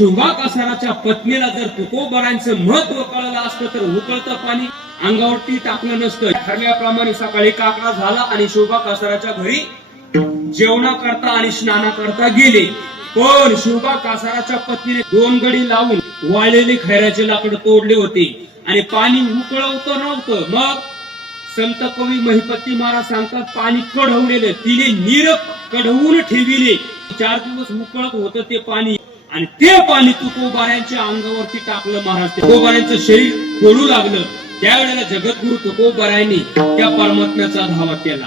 शोभा कासाराच्या पत्नीला जर तुकोबारांचं महत्व कळलं असतं तर उकळतं पाणी अंगावरती टाकलं नसतं. ठरल्याप्रमाणे सकाळी काकडा झाला आणि शोभा कासाराच्या घरी जेवणा करता आणि स्नाना करता गेले. पण शोभा कासाराच्या पत्नीने 2 गडी लावून वाळलेले खैराचे लाकड तोडले होते आणि पाणी उकळवतं नव्हतं. मग संत कवी महिपती महाराज सांगतात पाणी कढवलेलं तिने नीर कढवून ठेविले. 4 दिवस उकळत होतं ते पाणी आणि ते पाणी तुकोबाऱ्यांच्या अंगावरती टाकलं महाराज. तुकोबाऱ्यांचं शरीर बोलू लागलं. त्यावेळेला जगद्गुरु तुकोबाऱ्यांनी त्या परमात्म्याचा धावा केला.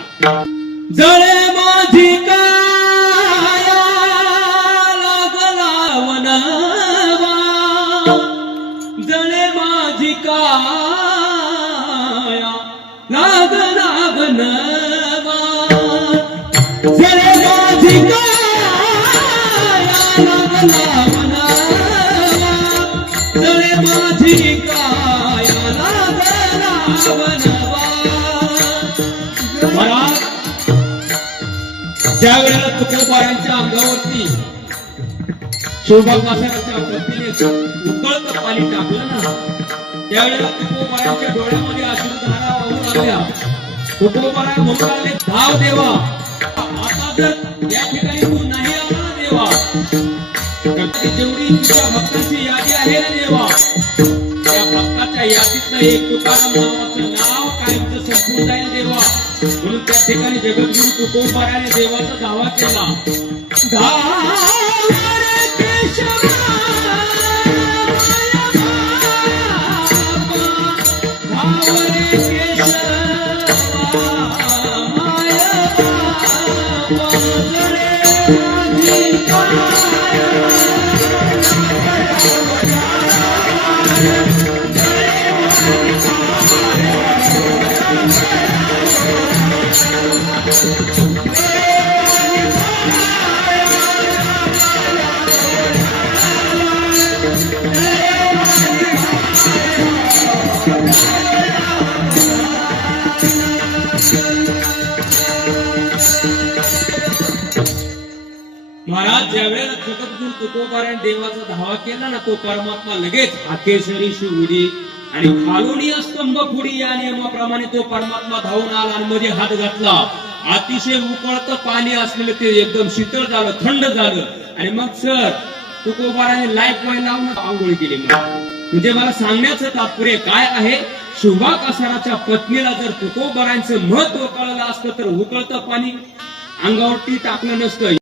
जळे माझी काया लागला वनावा, जळे माझी काया लागला वनावा, जळे माझी काया लागला वनावा, जळे माझी काया लागला वनावा. महाराज ज्या वेळेला तुकोबारांच्या अंगावरती शोभा कासाराच्या पत्नीने उकळतं पाणी टाकलं ना, त्यावेळेला तुकोबारांच्या डोळ्यामध्ये अश्रुधारा वाहू लागल्या. तुकोबारा म्हणू लागले, धाव देवा, आता जर या ठिकाणी तू नाही आला देवा तर जेवढी तुझ्या भक्तांची यादी आहे ना देवा, त्या भक्ताच्या यादीतलं एक तुकाराम नावाचं नाव कायमचं संपून जाईल देवा. म्हणून त्या ठिकाणी जगद्गुरु तुकोबाराने देवाचा दावा केला. महाराज ज्या वेळेला जगद्गुरु तुकोबाराने देवाचा धावा केला ना, तो परमात्मा लगेच हाकेश्वरी शिवडी आणि खालुनी स्तंभ पुढी या नियमाप्रमाणे तो परमात्मा धावून आला आणि मध्ये हात घातला. अतिशय उकळतं पाणी असलेलं ते एकदम शीतळ झालं, थंड झालं आणि मग सर तुकोबाराने लाईफ बॉय लावून आंघोळ केली. म्हणजे मला सांगण्याचं तात्पर्य काय आहे, शोभा कासाराच्या पत्नीला जर तुकोबारांचं महत्व कळलं असतं तर उकळतं पाणी अंगावरती टाकलं नसतं.